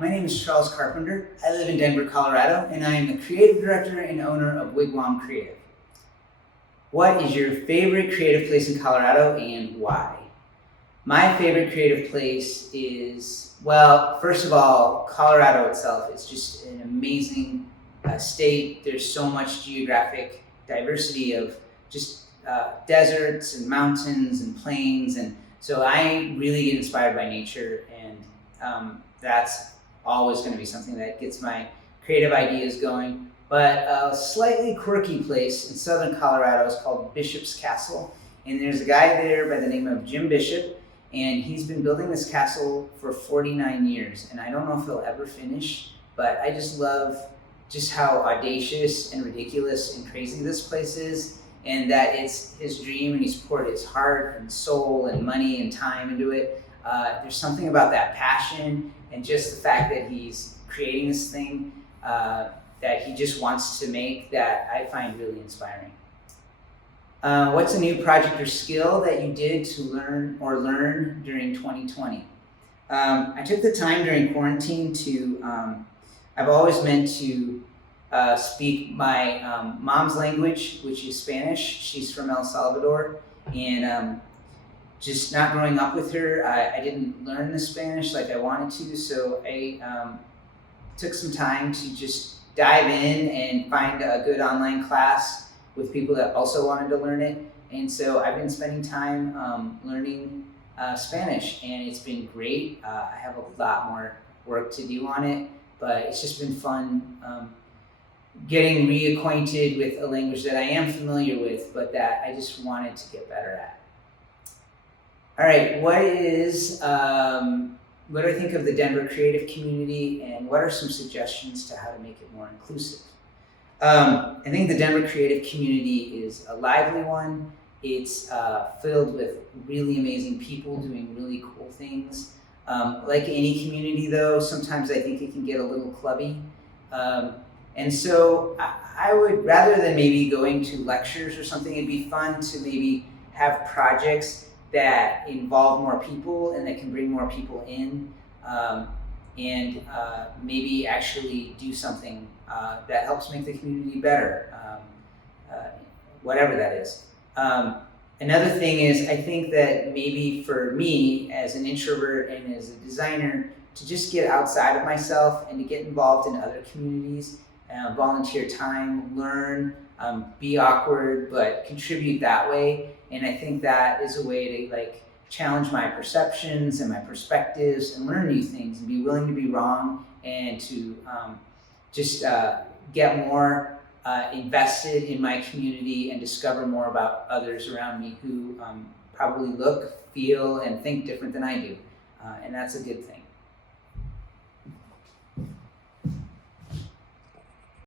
my name is Charles Carpenter. I live in Denver, Colorado, and I am the creative director and owner of Wigwam Creative. What is your favorite creative place in Colorado and why? My favorite creative place is, well, first of all, Colorado itself is just an amazing state. There's so much geographic diversity of just deserts and mountains and plains, and so I really get inspired by nature, and that's always going to be something that gets my creative ideas going. But a slightly quirky place in southern Colorado is called Bishop's Castle, and there's a guy there by the name of Jim Bishop, and he's been building this castle for 49 years, and I don't know if he'll ever finish, but I just love just how audacious and ridiculous and crazy this place is, and that it's his dream, and he's poured his heart and soul and money and time into it. There's something about that passion and just the fact that he's creating this thing that he just wants to make that I find really inspiring. What's a new project or skill that you did to learn during 2020? I took the time during quarantine to, I've always meant to speak my mom's language, which is Spanish. She's from El Salvador, and just not growing up with her, I didn't learn the Spanish like I wanted to, so I took some time to just dive in and find a good online class with people that also wanted to learn it. And so I've been spending time learning Spanish, and it's been great. I have a lot more work to do on it, but it's just been fun getting reacquainted with a language that I am familiar with, but that I just wanted to get better at. All right, what do I think of the Denver creative community, and what are some suggestions to how to make it more inclusive? I think the Denver creative community is a lively one. It's filled with really amazing people doing really cool things. Like any community though, sometimes I think it can get a little clubby. And so I would, rather than maybe going to lectures or something, it'd be fun to maybe have projects that involve more people and that can bring more people in, and maybe actually do something that helps make the community better, whatever that is. Another thing is, I think that maybe for me as an introvert and as a designer, to just get outside of myself and to get involved in other communities, volunteer time, learn, be awkward, but contribute that way. And I think that is a way to challenge my perceptions and my perspectives and learn new things and be willing to be wrong, and to just get more invested in my community and discover more about others around me who probably look, feel, and think different than I do. And that's a good thing.